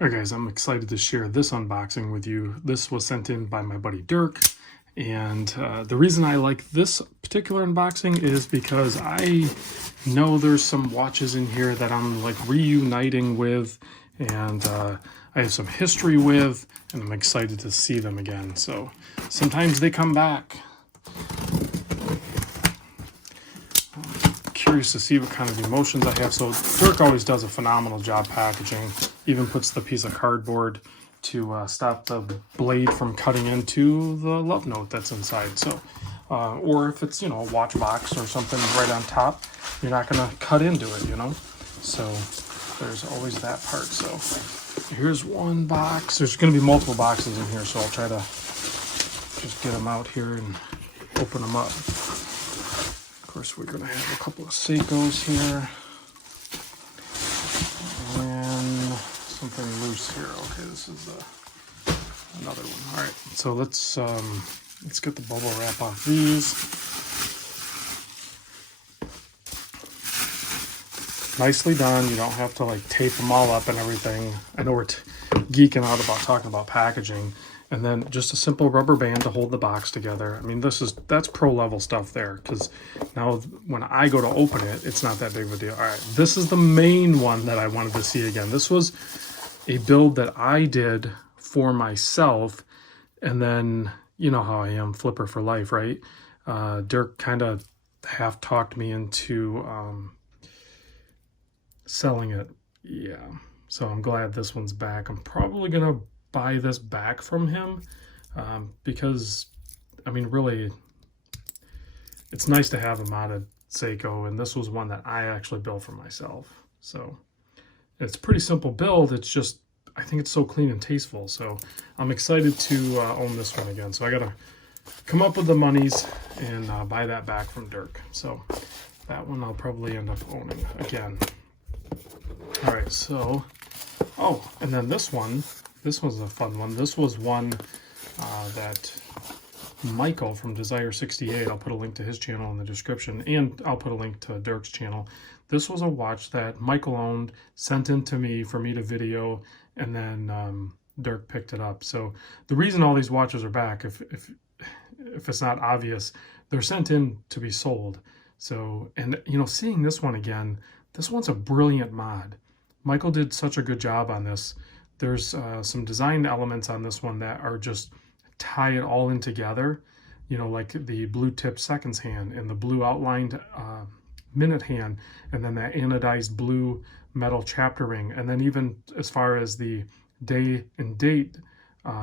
Alright guys, I'm excited to share this unboxing with you. This was sent in by my buddy Dirk, and the reason I like this particular unboxing is because I know there's some watches in here that I'm like reuniting with, and I have some history with, and I'm excited to see them again. So sometimes they come back. Curious to see what kind of emotions I have. So Dirk always does a phenomenal job packaging, even puts the piece of cardboard to stop the blade from cutting into the love note that's inside. So or if it's, you know, a watch box or something right on top, you're not going to cut into it, you know. So there's always that part. So here's one box. There's going to be multiple boxes in here, so I'll try to just get them out here and open them up. Of course, we're going to have a couple of Seikos here, and something loose here. Okay, this is another one. All right, so let's get the bubble wrap off these. Nicely done. You don't have to like tape them all up and everything. I know we're geeking out about talking about packaging. And then just a simple rubber band to hold the box together. I mean, that's pro level stuff there, because now when I go to open it, it's not that big of a deal. All right, this is the main one that I wanted to see again. This was a build that I did for myself, and then you know how I am, flipper for life, right? Dirk kind of half talked me into selling it. Yeah, so I'm glad this one's back. I'm probably gonna buy this back from him because, I mean, really, it's nice to have a modded Seiko, and this was one that I actually built for myself. So it's a pretty simple build. It's just, I think it's so clean and tasteful. So I'm excited to own this one again. So I gotta come up with the monies and buy that back from Dirk. So that one I'll probably end up owning again. All right, so, oh, and then this was a fun one. This was one that Michael from Desire 68, I'll put a link to his channel in the description, and I'll put a link to Dirk's channel. This was a watch that Michael owned, sent in to me for me to video, and then Dirk picked it up. So the reason all these watches are back, if it's not obvious, they're sent in to be sold. So, and you know, seeing this one again, this one's a brilliant mod. Michael did such a good job on this. There's some design elements on this one that are just tie it all in together, you know, like the blue tip seconds hand and the blue outlined minute hand, and then that anodized blue metal chapter ring. And then even as far as the day and date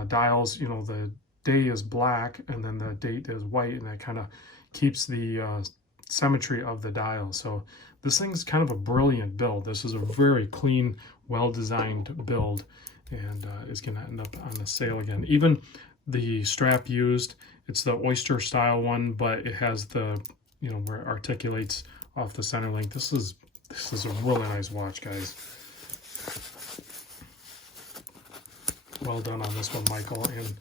dials, you know, the day is black and then the date is white, and that kind of keeps the symmetry of the dial. So this thing's kind of a brilliant build. This is a very clean, well-designed build, and is going to end up on the sale again. Even the strap used, it's the oyster style one, but it has the, you know, where it articulates off the center link. This is a really nice watch, guys. Well done on this one, Michael. And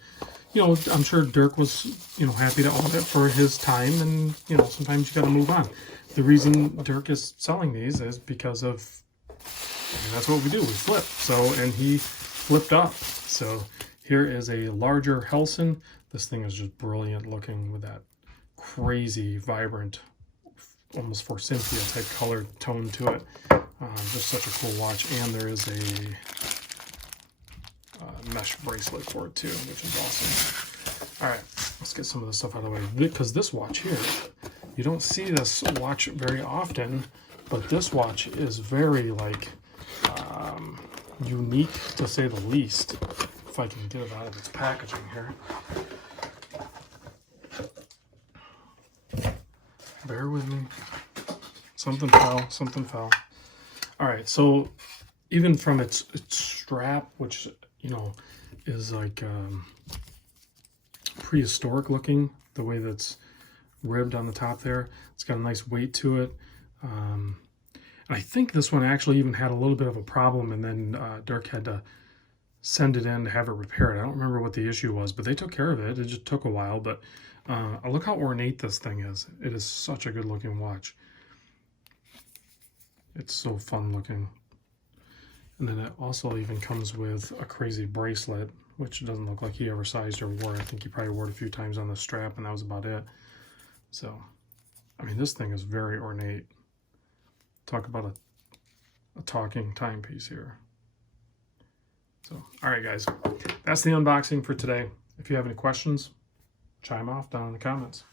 you know, I'm sure Dirk was, you know, happy to own it for his time, and you know, sometimes you got to move on. The reason Dirk is selling these is because of, I mean, that's what we do, we flip. So, and he flipped up. So here is a larger Helson. This thing is just brilliant looking with that crazy, vibrant, almost for Cynthia type color tone to it. Just such a cool watch. And there is a mesh bracelet for it too, which is awesome. All right, let's get some of this stuff out of the way, because this watch here, you don't see this watch very often, but this watch is very like unique, to say the least. If I can get it out of its packaging here. Bear with me. Something fell, something fell. All right, so even from its strap, which, you know, is like prehistoric looking, the way that's ribbed on the top there, it's got a nice weight to it. I think this one actually even had a little bit of a problem, and then Dirk had to send it in to have it repaired. I don't remember what the issue was, but they took care of it. It just took a while, but look how ornate this thing is. It is such a good looking watch. It's so fun looking. And then it also even comes with a crazy bracelet, which doesn't look like he ever sized or wore. I think he probably wore it a few times on the strap, and that was about it. So, I mean, this thing is very ornate. Talk about a talking timepiece here. So, all right, guys, that's the unboxing for today. If you have any questions, chime off down in the comments.